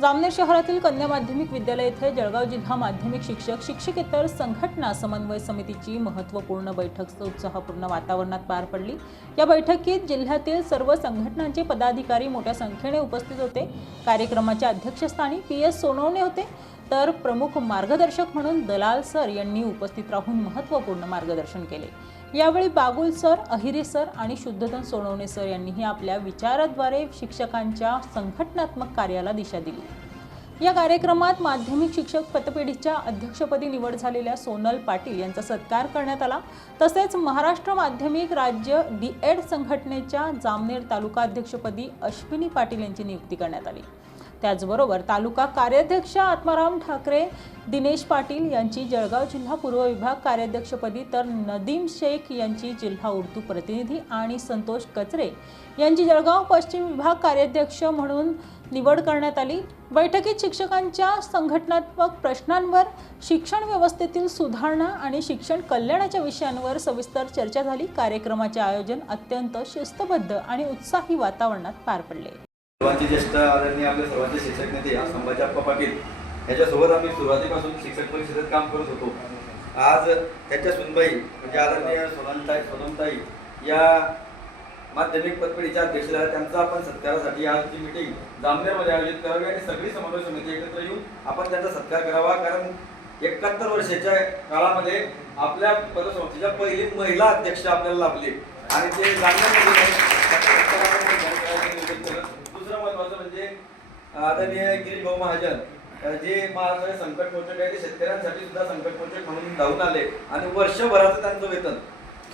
जामनेर शहरातील कन्या माध्यमिक विद्यालय येथे जळगाव जिल्हा माध्यमिक शिक्षक शिक्षकेतर संघटना समन्वय समितीची महत्त्वपूर्ण बैठक उत्साहपूर्ण वातावरणात पार पडली. या बैठकीत जिल्ह्यातील सर्व संघटनांचे पदाधिकारी मोठ्या संख्येने उपस्थित होते. कार्यक्रमाच्या अध्यक्षस्थानी पी. एस. सोनवणे होते. तर प्रमुख मार्गदर्शक म्हणून दलाल सर यांनी उपस्थित राहून महत्त्वपूर्ण मार्गदर्शन केले. यावेळी बागुल सर अहिरे सर आणि शुद्धधन सोनवणे सर यांनीही आपल्या विचाराद्वारे शिक्षकांच्या संघटनात्मक कार्याला दिशा दिली. या कार्यक्रमात माध्यमिक शिक्षक पतपेढीच्या अध्यक्षपदी निवड झालेल्या सोनल पाटील यांचा सत्कार करण्यात आला. तसेच महाराष्ट्र माध्यमिक राज्य डी एड संघटनेच्या जामनेर तालुका अध्यक्षपदी अश्विनी पाटील यांची नियुक्ती करण्यात आली. त्याचबरोबर तालुका कार्याध्यक्ष आत्माराम ठाकरे दिनेश पाटील यांची जळगाव जिल्हा पूर्व विभाग कार्याध्यक्षपदी तर नदीम शेख यांची जिल्हा उर्दू प्रतिनिधी आणि संतोष कचरे यांची जळगाव पश्चिम विभाग कार्याध्यक्ष म्हणून निवड करण्यात आली. बैठकीत शिक्षकांच्या संघटनात्मक प्रश्नांवर शिक्षण व्यवस्थेतील सुधारणा आणि शिक्षण कल्याणाच्या विषयांवर सविस्तर चर्चा झाली. कार्यक्रमाचे आयोजन अत्यंत शिस्तबद्ध आणि उत्साही वातावरणात पार पडले. सर्वांचे ज्येष्ठ आदरणीय आपले सर्वांचे शिक्षक नेते संभाजी अप्पा पाटील. याच्यासोबत आम्ही सुरुवातीपासून शिक्षक परिषदेत काम करत होतो. आज त्याच्या सुनबाई म्हणजे आदरणीय सोनंताई सोनमताई या माध्यमिक पतपेढीच्या अध्यक्ष त्यांचा आपण सत्कारासाठी आजची मिटिंग जामनेरमध्ये आयोजित करावी आणि सगळी समन्वय समिती एकत्र येऊन आपण त्यांचा सत्कार करावा. कारण एकाहत्तर वर्षाच्या काळामध्ये आपल्या पदसंस्थेच्या पहिली महिला अध्यक्ष आपल्याला लाभली. आणि ते जामनेरमध्ये त्यांच्या सत्काराचं आपण नियोजन केलं. दुसरं महत्वाचं म्हणजे आदरणीय गिरीश भाऊ महाजन जे महाराष्ट्राचे संकट मोचक आहे ते शेतकऱ्यांसाठी सुद्धा संकट मोचक म्हणून धावून आले आणि वर्षभराचं त्यांचं वेतन.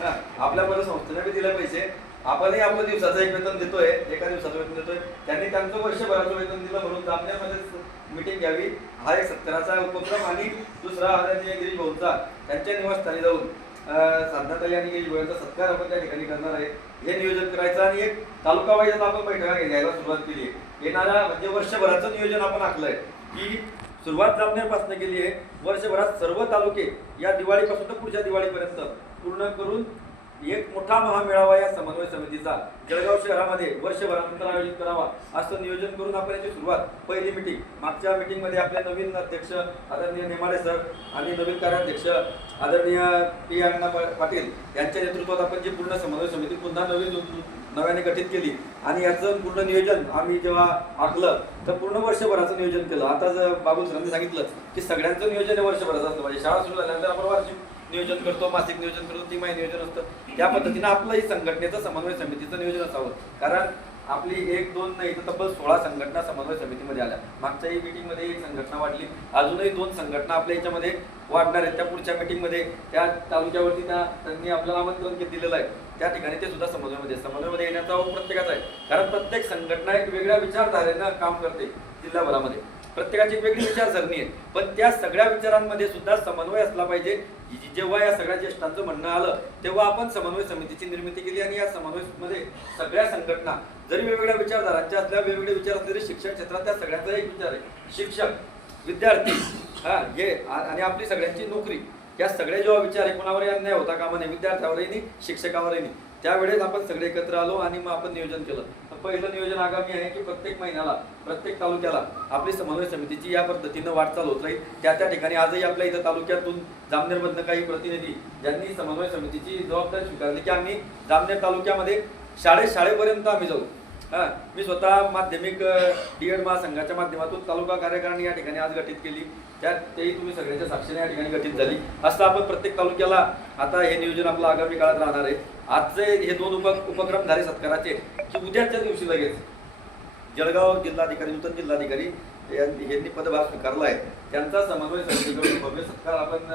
हा, आपल्या बरं संस्थेने बी दिलं पैसे. आपणही आपलं दिवसाचं एक वेतन देतोय एका दिवसाचं वेतन देतोय. त्यांनी त्यांचं वर्षभराचं वेतन दिलं म्हणून जामनेरमध्ये मिटिंग घ्यावी. हा एक सत्काराचा उपक्रम आणि दुसरा आदरणीय गिरीश भाऊंचा त्यांच्या निवासस्थानी जाऊन साधनाताई आणि गिरीश भाऊंचा सत्कार आपण त्या ठिकाणी करणार आहे. हे नियोजन करायचं आणि एक तालुका वाईज आपण बैठका घ्यायला सुरुवात केली आहे. येणाऱ्या म्हणजे वर्षभराचं नियोजन आपण आखलंय. की सुरुवात जामनेरपासून केली आहे. वर्षभरात सर्व तालुके या दिवाळीपासून तर पुढच्या दिवाळीपर्यंत पूर्ण करून एक मोठा महामेळावा या समन्वय समितीचा जळगाव शहरामध्ये वर्षभरानंतर आयोजित करावा असं नियोजन करून आपण याची सुरुवात. पहिली मिटिंग मागच्या मिटिंगमध्ये आपले नवीन अध्यक्ष आदरणीय नेमाडे सर आणि नवीन कार्याध्यक्ष आदरणीय पी अण्णा पाटील यांच्या नेतृत्वात आपण जी पूर्ण समन्वय समिती पुन्हा नवीन नव्याने गठीत केली. आणि याचं पूर्ण नियोजन आम्ही जेव्हा आखलं तर पूर्ण वर्षभराचं नियोजन केलं. आता जर बाबू सरांनी सांगितलं की सगळ्यांचं नियोजन हे वर्षभराचं असतं. म्हणजे शाळा सुरू झाल्यानंतर आपण वार्षिक नियोजन करतो मासिक नियोजन करतो तिमाही नियोजन असतं. त्या पद्धतीनं आपलंही संघटनेचं समन्वय समितीचं नियोजन असावं. कारण आपली एक दोन नाही तर तब्बल सोळा संघटना समन्वय समितीमध्ये आल्या. मागच्याही मीटिंगमध्ये एक संघटना वाढली. अजूनही दोन संघटना आपल्या याच्यामध्ये वाढणार आहेत. त्या पुढच्या मीटिंगमध्ये त्या तालुक्यावरती त्या त्यांनी आपल्याला आमंत्रण दिलेलं आहे. त्या ठिकाणी ते सुद्धा समन्वयमध्ये समन्वयमध्ये येण्याचा हक्क प्रत्येकाचा आहे. कारण प्रत्येक संघटना एक वेगळ्या विचारधारेनं काम करते जिल्हाभरामध्ये. प्रत्येकाची एक वेगळी विचारसरणी आहे. पण त्या सगळ्या विचारांमध्ये सुद्धा समन्वय असला पाहिजे. जेव्हा या सगळ्या ज्येष्ठांचं म्हणणं आलं तेव्हा आपण समन्वय समितीची निर्मिती केली आणि या समन्वयमध्ये सगळ्या संघटना जरी वेगवेगळ्या विचारधारांच्या असल्या वेगवेगळे विचार असले तरी शिक्षण क्षेत्रात त्या सगळ्यांचा एक विचार आहे. शिक्षक विद्यार्थी हा हे आणि आपली सगळ्यांची नोकरी. या सगळे जेव्हा विचार आहे कोणावरही अन्याय होता कामा नये विद्यार्थ्यावरही नाही शिक्षकावरही नाही. त्यावेळेस आपण सगळे एकत्र आलो आणि मग आपण नियोजन केलं. पहिलं नियोजन आगामी आहे की प्रत्येक महिन्याला प्रत्येक तालुक्याला आपली समन्वय समितीची या पद्धतीनं वाटचाल होत राहील. त्या त्या ठिकाणी आजही आपल्या इथं तालुक्यातून जामनेरमधनं काही प्रतिनिधी ज्यांनी समन्वय समितीची जबाबदारी स्वीकारली की आम्ही जामनेर तालुक्यामध्ये शाळे शाळेपर्यंत आम्ही जाऊ. हा मी स्वतः माध्यमिक डी एड महासंघाच्या माध्यमातून तालुका कार्यकारिणी या ठिकाणी आज गठीत केली. त्यात तेही तुम्ही सगळ्यांच्या साक्षीने या ठिकाणी गठीत झाली. असं आपण प्रत्येक तालुक्याला आता हे नियोजन आपलं आगामी काळात राहणार आहे. आजचे हे दोन उप उपक्रम झाले सत्काराचे की उद्याच्या दिवशी लगेच. जळगाव जिल्हाधिकारी नूतन जिल्हाधिकारी यांनी पदभार स्वीकारला आहे. त्यांचा समन्वय समितीकडून भव्य सत्कार आपण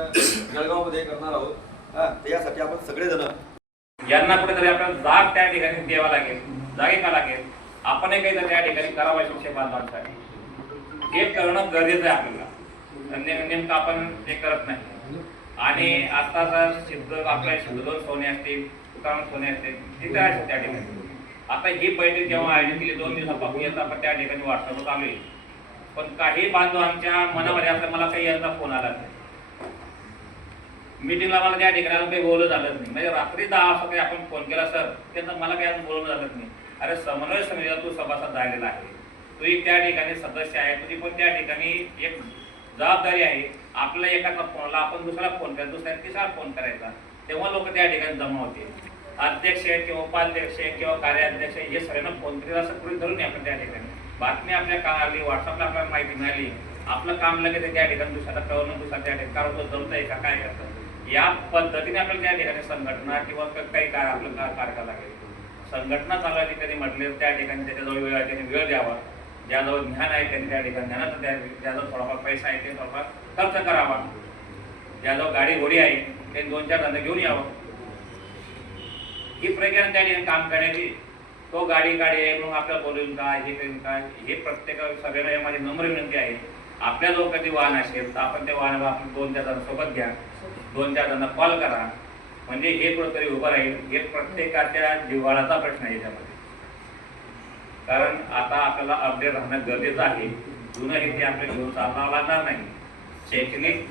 जळगावमध्ये करणार आहोत. हा त्यासाठी आपण सगळेजण यांना कुठेतरी आपण जाग त्या ठिकाणी द्यावा लागेल. जागे का लागेल? आपणही काहीतरी त्या ठिकाणी करावं शिक्षक बांधवांसाठी. हे करणं गरजेचं आहे आपल्याला. नेमकं आपण ते करत नाही. आणि आता जर सिद्ध आपल्या शुद्धोध सोने असतील तुकाराम सोने असतील तिथे आहेत त्या ठिकाणी. आता ही बैठक जेव्हा आयोजित केली दोन दिवसापासून याचा आपण त्या ठिकाणी व्हॉट्सअपवर चालू आहे. पण काही बांधवांच्या मनामध्ये असं मला काही यांचा फोन आला नाही. मीटिंगला मला त्या ठिकाणी काही बोललं झालंच नाही. म्हणजे रात्री दहा वाजता काही आपण फोन केला सर त्यांना मला काही अजून बोलणं झालंच नाही. अरे समन्वय समितीला तू सभासद झालेला आहे. तुही त्या ठिकाणी सदस्य आहे. तुझी पण त्या ठिकाणी एक जबाबदारी आहे. आपल्या एकाचा फोनला आपण दुसऱ्याला फोन करायचा दुसऱ्या तिसरा फोन करायचा. तेव्हा लोक त्या ठिकाणी जमा होते. अध्यक्ष आहे किंवा उपाध्यक्ष आहे किंवा कार्याध्यक्ष हे सगळ्यांना फोन करीत असं गृहीत धरून नये आपण त्या ठिकाणी. बातमी आपल्या का आली? व्हॉट्सअपला आपल्याला माहिती मिळाली. आपलं काम लगेच त्या ठिकाणी दुसऱ्याला कळवणं दुसऱ्या त्या ठिकाणी कारण तो आहे का काय करतं या पद्धतीने आपल्याला त्या ठिकाणी संघटना किंवा काही काय आपलं कार्य लागेल. संघटना चालवायची कधी म्हटले त्या ठिकाणी त्याच्याजवळ वेळ आहे त्याने वेळ द्यावा. ज्याजवळ ज्ञान आहे त्यांनी त्या ठिकाणी ज्ञानाचं त्या ज्याजवळ थोडाफार पैसा आहे ते थोडाफार खर्च करावा. ज्याजवळ गाडी घोडी आहे त्यांनी दोन चार धंदे घेऊन यावं. ही प्रक्रिया त्या ठिकाणी काम करण्याची तो गाडी गाडी आहे मग आपल्याला बोलून काय हे करेन काय हे प्रत्येक सगळ्यांना माझी नम्र विनंती आहे. आपल्याजवळ कधी वाहन असेल तर आपण त्या वाहनावर आपण दोन चार जण सोबत घ्या. दोन चार जणांना कॉल करा. म्हणजे हे कुठंतरी उभं राहील हे प्रत्येकाच्या जिव्हाळाचा प्रश्न आहे याच्यामध्ये. कारण आता आपल्याला अपडेट राहणं गरजेचं आहे. जुनं हे ते आपल्याला घेऊन चालणार लागणार नाही. शैक्षणिक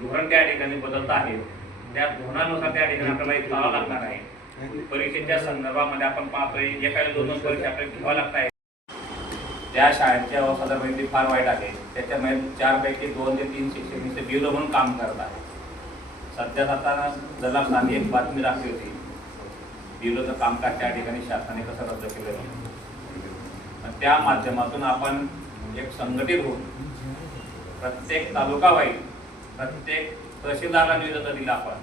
धोरण त्या ठिकाणी बदलत आहे. त्या धोरणानुसार त्या ठिकाणी आपल्याला चालावं लागणार आहे. परीक्षेच्या संदर्भामध्ये आपण पाहतोय एखाद्या दोन दोन परीक्षा आपल्याला घ्यावं लागत आहे त्या शाळेची अवस्था तर फार वाईट आहे. त्याच्यामुळे चारपैकी दोन ते तीन शिक्षक नुसते ब्युरो म्हणून काम करत आहे सध्या जाताना जला साधी एक बातमी राखली होती. बिलोचं कामकाज त्या ठिकाणी शासनाने कसं रद्द केलं? त्या माध्यमातून आपण एक संघटित होऊन प्रत्येक तालुकावाईज प्रत्येक तहसीलदारला निवेदन दिलं आपण.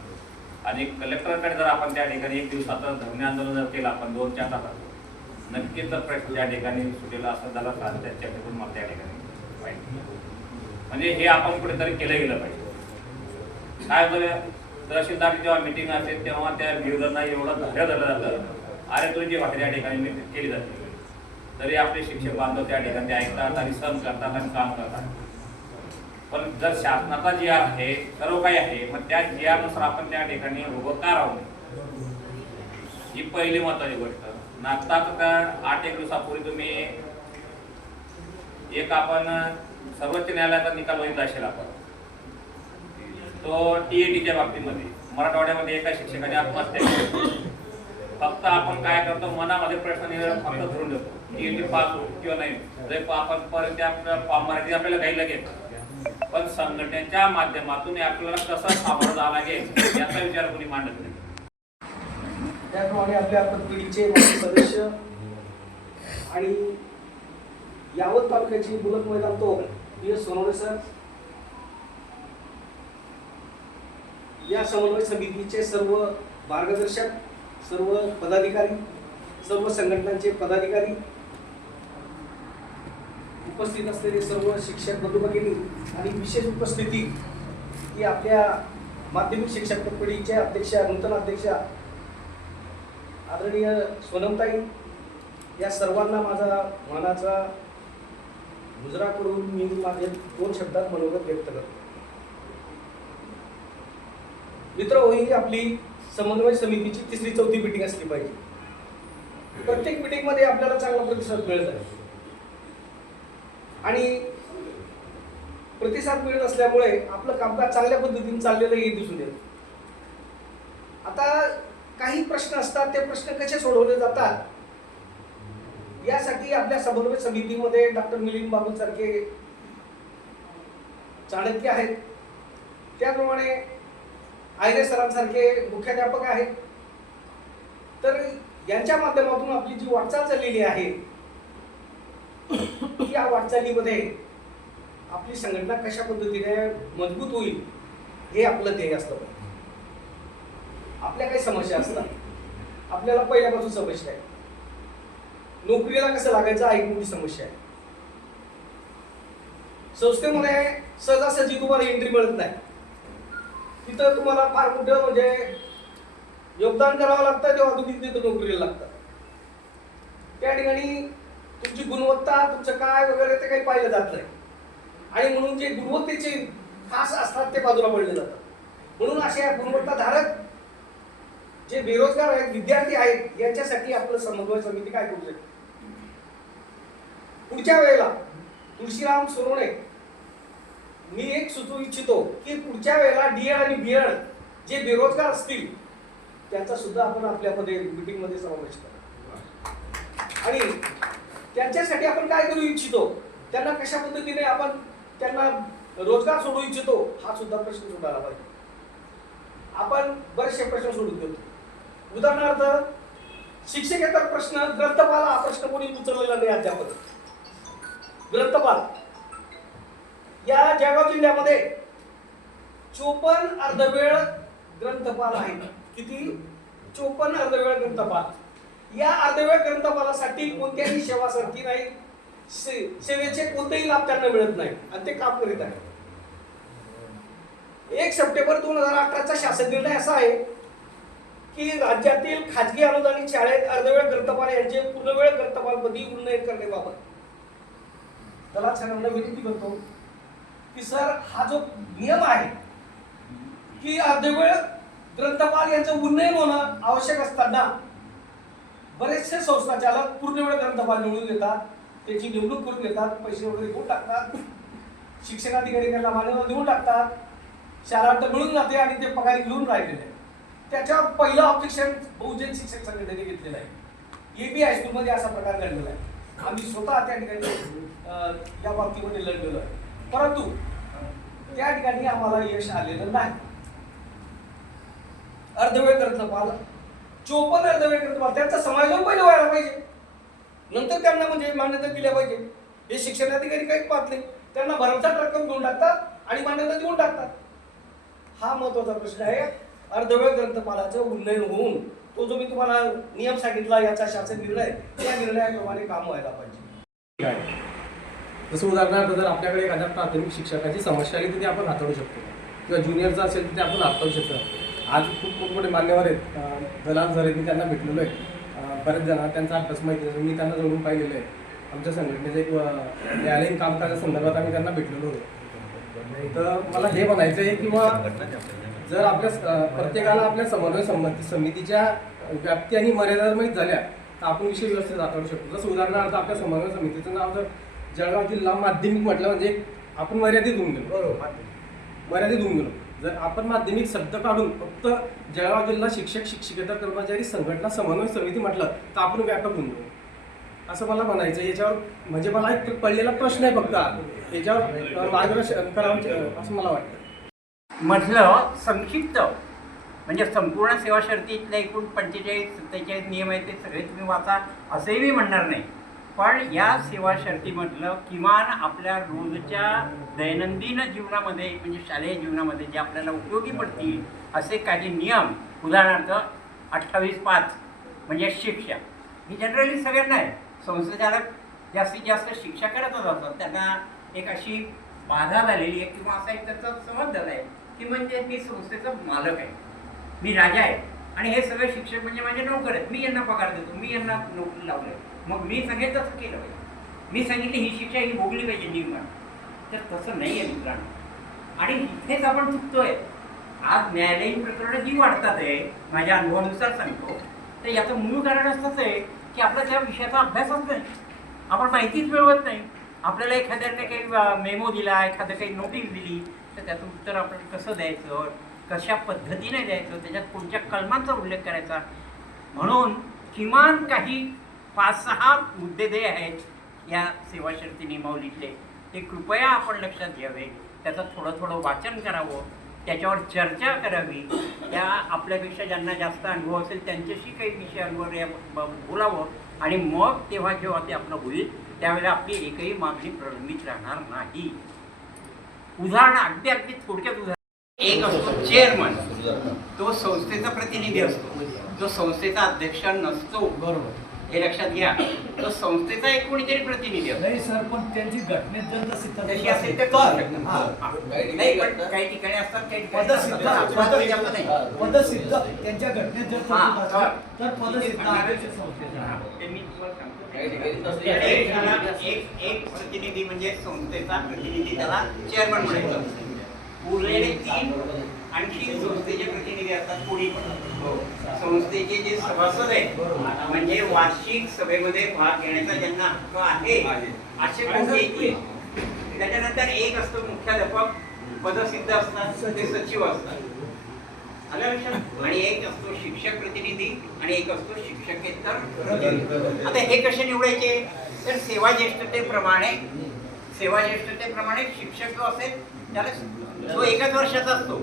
आणि कलेक्टरकडे जर आपण त्या ठिकाणी एक दिवसाचं धरणे आंदोलन जर केलं आपण दोन चार तासात. नक्कीच तर प्रश्न त्या ठिकाणी सुटेला असं झाला त्याच्याकडून मला त्या ठिकाणी माहिती म्हणजे हे आपण कुठेतरी केलं गेलं पाहिजे. काय होतं तहसीलदार जेव्हा मिटिंग असेल तेव्हा त्या बिल्डरना एवढं धैर्य धरलं जातं. अरे तुझी वाटत त्या ठिकाणी केली जाते. तरी आपले शिक्षक बांधव त्या ठिकाणी ऐकतात आणि सहन करतात आणि काम करतात. पण जर शासनाचा जी आर आहे सर्व काही आहे मग त्या जी आरनुसार आपण त्या ठिकाणी उभं का राहू नये? ही पहिली महत्वाची गोष्ट. नागतात का आठ एक दिवसापूर्वी तुम्ही एक आपण सर्वोच्च न्यायालयाचा निकाल बघितला असेल आपण. तो टी ई टीच्या बाबतीमध्ये. मराठवाड्यामध्ये एका शिक्षकाने आत्महत्या केली. फक्त आपण काय करतो मनामध्ये प्रश्न निर्माण फक्त धरून देतो टी ई टी पास हो किंवा नाही जर आपण परत त्या आपल्या मराठी आपल्याला काही लगेच. पण संघटनेच्या माध्यमातून आपल्याला कसा सामोरं जावं लागेल याचा विचार कोणी मांडत नाही. त्याप्रमाणे आपल्या पतपिढीचे सदस्य आणि यावत तालुक्याची बुलक मैदान तो पी एस सोनवणे सर या समन्वय समितीचे सर्व मार्गदर्शक सर्व पदाधिकारी सर्व संघटनांचे पदाधिकारी उपस्थित असलेले सर्व शिक्षक बंधू भगिनी आणि विशेष उपस्थिती ही आपल्या माध्यमिक शिक्षक पतपिढीचे अध्यक्षा नूतन अध्यक्षा आदरणीय सोनमताई या सर्वांना माझा मनाचा मुजरा करून मी माझे दोन शब्दात मनोगत व्यक्त करतो. मित्र ही आपली समन्वय समितीची तिसरी चौथी मिटिंग असली पाहिजे. प्रत्येक मिटिंगमध्ये आपल्याला चांगला प्रतिसाद मिळत आहे. आणि प्रतिसाद मिळत असल्यामुळे आपलं कामकाज चांगल्या पद्धतीने चाललेलंही दिसून येत. आता काही प्रश्न असतात ते प्रश्न कसे सोडवले जातात? यासाठी आपल्या समन्वय समितीमध्ये डॉक्टर मिलिंद बाबू सारखे चाणक्य आहेत. त्याप्रमाणे आयरे सरांसारखे मुख्याध्यापक आहेत. तर यांच्या माध्यमातून आपली जी वाटचाल चाललेली आहे या वाटचालीमध्ये आपली संघटना कशा पद्धतीने मजबूत होईल हे आपलं ध्येय असलं पाहिजे. आपल्या काही समस्या असतात. आपल्याला पहिल्यापासून समस्या आहे. नोकरीला कसं लागायचं हा एक मोठी समस्या आहे. संस्थेमध्ये सहजासहजी तुम्हाला एंट्री मिळत नाही. तिथं तुम्हाला फार मोठं म्हणजे योगदान करावं लागतं तेव्हा तुम्ही तिथं नोकरीला लागतात त्या ठिकाणी तुमची गुणवत्ता तुमचं काय वगैरे ते काही पाहिलं जात नाही. आणि म्हणून जे गुणवत्तेचे खास असतात ते बाजूला पडले जातात. म्हणून अशा गुणवत्ताधारक जे बेरोजगार आहेत विद्यार्थी आहेत यांच्यासाठी आपलं समन्वय समिती काय करू शकते? पुढच्या वेळेला तुळशीराम सोनवणे मी एक सुचवू इच्छितो की पुढच्या वेळेला डीएड आणि बीएड जे बेरोजगार असतील त्याचा सुद्धा आपण आपल्यामध्ये मिटिंगमध्ये समावेश करू. आणि त्यांच्यासाठी आपण काय करू इच्छितो? त्यांना कशा पद्धतीने आपण त्यांना रोजगार सोडू इच्छितो? हा सुद्धा प्रश्न सोडायला पाहिजे. आपण बरेचसे प्रश्न सोडून देतो. उदाहरणार्थ शिक्षकेतर प्रश्न ग्रंथपाल हा प्रश्न कोणी उचललेला नाही अद्याप ग्रंथपाल. या जळगाव जिल्ह्यामध्ये चोपन्न अर्धवेळ ग्रंथपाल आहेत. किती? चोपन्न अर्धवेळ ग्रंथपाल. या अर्धवेळ ग्रंथपालासाठी कोणत्याही सेवा सरकी नाही. से- सेवेचे कोणतेही लाभ त्यांना मिळत नाही. आणि ते काम करीत आहे एक सप्टेंबर दोन हजार अठराचा शासन निर्णय असा आहे की राज्यातील खाजगी अनुदानित शाळेत अर्धवेळ ग्रंथपाल यांचे पूर्णवेळ ग्रंथपालपदी उन्नयन करण्याबाबत त्याला छान विनंती करतो की सर हा जो नियम आहे की अर्धवेळ ग्रंथपाल यांचं उन्नयन होणं आवश्यक असताना बरेचसे संस्थाचालक पूर्ण पूर्णवेळ ग्रंथपाल निवडून देतात त्याची निवडणूक करून घेतात पैसे वगैरे घेऊन टाकतात शिक्षणाधिकारी त्यांना मान्यता देऊन टाकतात शाळा मिळून जाते आणि ते पगार घेऊन राहिलेले आहे त्याच्यावर पहिलं ऑब्जेक्शन बहुजन शिक्षक संघटनेने घेतलेलं आहे. ए बी हायस्कूलमध्ये असा प्रकार घडलेला आहे. आम्ही स्वतः त्या ठिकाणी या बाबतीमध्ये लढलेलो आहे. परंतु त्या ठिकाणी आम्हाला यश आलेलं नाही. अर्धवेळ ग्रंथपाल चोपन्न अर्धवेळ ग्रंथपाल त्यांचा समायोजन पहिले व्हायला पाहिजे. नंतर त्यांना म्हणजे मान्यता दिल्या पाहिजे. हे शिक्षणाधिकारी काहीच पाहत नाही. त्यांना भरमसाठ रक्कम घेऊन टाकतात आणि मान्यता देऊन टाकतात. हा महत्त्वाचा प्रश्न आहे. अर्धवेळ ग्रंथपालाचं उन्नयन होऊन तो जो मी तुम्हाला नियम सांगितला याचा शासन निर्णय त्या निर्णयाप्रमाणे काम व्हायला पाहिजे. जसं उदाहरणार्थ जर आपल्याकडे एखाद्या प्राथमिक शिक्षकाची समस्या आली तर ती आपण हाताळू शकतो. किंवा ज्युनियरचा असेल तर ते आपण हाताळू शकतो. आज खूप मोठमोठे मान्यवर आहेत. दलाल सर आहेत मी त्यांना भेटलेलो आहे. बरेच जण त्यांचा अभ्यास माहिती आहे. मी त्यांना जोडून पाहिलेलं आहे. आमच्या संघटनेचं एक न्यायालयीन कामकाजा संदर्भात आम्ही त्यांना भेटलेलो होतो तर मला हे म्हणायचं आहे किंवा जर आपल्या प्रत्येकाला आपल्या समन्वय संबंधित समितीच्या व्याप्ती आणि मर्यादा माहीत झाल्या तर आपण विषय व्यवस्थित हाताळू शकतो. जसं उदाहरणार्थ आपल्या समन्वय समितीचं नाव जर जळगाव जिल्हा माध्यमिक म्हटलं म्हणजे आपण मर्यादित होऊन गेलो. मर्यादित होऊन गेलो. जर आपण माध्यमिक शब्द काढून फक्त जळगाव जिल्हा शिक्षक शिक्षकेतर कर्मचारी संघटना समन्वय समिती म्हटलं तर आपण व्यापक होऊन जाऊ असं मला म्हणायचं याच्यावर म्हणजे मला एक पडलेला प्रश्न आहे फक्त. याच्यावर मार्गदर्शन करावं असं मला वाटतं. मधलं संक्षिप्त. म्हणजे संपूर्ण सेवा शर्तीतले एकूण पंचेचाळीस सत्तेचाळीस नियम आहेत ते सगळे तुम्ही वाचा. असंही मी म्हणणार नाही. पण या सेवा शर्तीमधलं किमान आपल्या रोजच्या दैनंदिन जीवनामध्ये म्हणजे शालेय जीवनामध्ये जे आपल्याला उपयोगी पडतील असे काही नियम उदाहरणार्थ अठ्ठावीस पाच म्हणजे शिक्षा. ही जनरली सगळ्यांना आहे. संस्थाचालक जास्तीत जास्त शिक्षा करतच असतात. त्यांना एक अशी बाधा झालेली आहे किंवा असा एक त्याचा समज झाला आहे की म्हणजे मी संस्थेचा मालक आहे. मी राजा आहे. आणि हे सगळे शिक्षक म्हणजे माझे नोकर आहेत. मी यांना पगार देतो. मी यांना नोकरी लावले मग मी सांगेल तसं केलं पाहिजे मी सांगितली ही शिक्षा ही भोगली पाहिजे जीवनात. तर तसं नाही आहे मित्रांनो. आणि इथेच आपण चुकतोय. आज न्यायालयीन प्रकरणं जी वाढतात आहे. माझ्या अनुभवानुसार सांगतो. तर याचं मूळ कारण असंच आहे की आपला त्या विषयाचा अभ्यासच नाही. आपण माहितीच मिळवत नाही. आपल्याला एखाद्याने काही मेमो दिला एखादं काही नोटीस दिली तर त्याचं उत्तर आपण कसं द्यायचं? कशा पद्धतीने द्यायचं? त्याच्यात कोणत्या कलमांचा उल्लेख करायचा? म्हणून किमान काही पाच सहा मुद्दे जे आहेत या सेवा शर्ती नियमावलीतले ते कृपया आपण लक्षात घ्यावे. त्याचं थोडं थोडं वाचन करावं. त्याच्यावर चर्चा करावी. त्या आपल्यापेक्षा ज्यांना जास्त अनुभव असेल त्यांच्याशी काही विषयांवर या बोलावं. आणि मग तेव्हा जेव्हा ते आपलं होईल त्यावेळेला आपली एकही मागणी प्रलंबित राहणार नाही. उदाहरण अगदी अगदी थोडक्यात उदाहरण. एक असतो चेअरमन तो संस्थेचा प्रतिनिधी असतो. जो संस्थेचा अध्यक्ष नसतो. बरोबर. हे लक्षात घ्या तो संस्थेचा एक कोणीतरी प्रतिनिधी असतो नाही सर पण त्यांची घटनेत जर तशी असेल तर करू. नाही पण काही ठिकाणी असतात काही ठिकाणी पदसिद्ध नसतात. पदसिद्ध जास्त नाही. पदसिद्ध त्यांच्या घटनेत जर तरतूद हा. असेल तर पदसिद्ध संस्थेचे हा. ते मी तुम्हाला सांगतो. काही ठिकाणी तसं एक झाला, एक एक प्रतिनिधी म्हणजे संस्थेचा प्रतिनिधी त्याला चेअरमन म्हणायचं उरलेले तीन आणखी संस्थेचे प्रतिनिधी असतात कोणी पण संस्थेचे जे सभासद आहेत म्हणजे वार्षिक सभेमध्ये भाग घेण्याचा ज्यांना हक्क आहे. असे त्याच्यानंतर एक असतो मुख्याध्यापक पदसिद्ध असतात ते सचिव. असतात. लक्षात? आणि एक असतो शिक्षक प्रतिनिधी आणि एक असतो शिक्षकेतर प्रतिनिधी. आता हे कसे निवडायचे? तर सेवा ज्येष्ठतेप्रमाणे सेवा ज्येष्ठतेप्रमाणे शिक्षक जो असेल त्याला तो एकाच वर्षाचा असतो.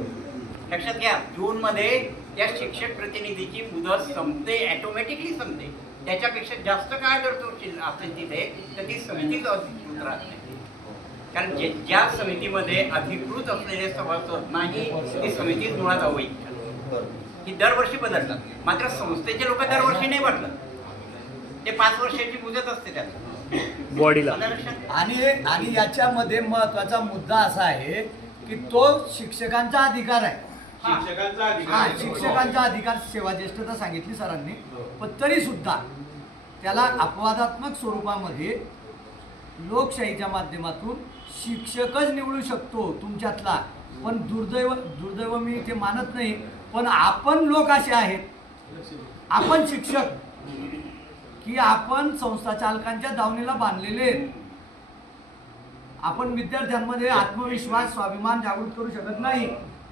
लक्षात घ्या जून मध्ये त्या शिक्षक प्रतिनिधीची मुदत संपते ऑटोमॅटिकली संपते. त्याच्यापेक्षा जास्त काळ जर तो शिल्लक असेल तिथे तर ती समितीच अधिकृत राहते. कारण जे ज्या समितीमध्ये अधिकृत असलेले सभासद नाही ती समिती मुळात अवैध. ही दरवर्षी बदलतात. मात्र संस्थेचे लोक दरवर्षी नाही बदलत. ते पाच वर्षाची मुदत असते त्याला बॉडीला? आणि आणि याच्यामध्ये महत्त्वाचा मुद्दा असा आहे की तो शिक्षकांचा अधिकार आहे. हा. शिक्षकांचा अधिकार. सेवा ज्येष्ठता सांगितली सरांनी. पण तरी सुद्धा त्याला अपवादात्मक स्वरूपामध्ये लोकशाहीच्या माध्यमातून शिक्षकच निवडू शकतो तुमच्यातला. पण दुर्दैव दुर्दैव मी ते मानत नाही. पण आपण लोक असे आहेत. आपण शिक्षक. की आपण संस्था चालकांच्या दावणीला बांधलेले आहेत. आपण विद्यार्थ्यांमध्ये आत्मविश्वास स्वाभिमान जागृत करू शकत नाही.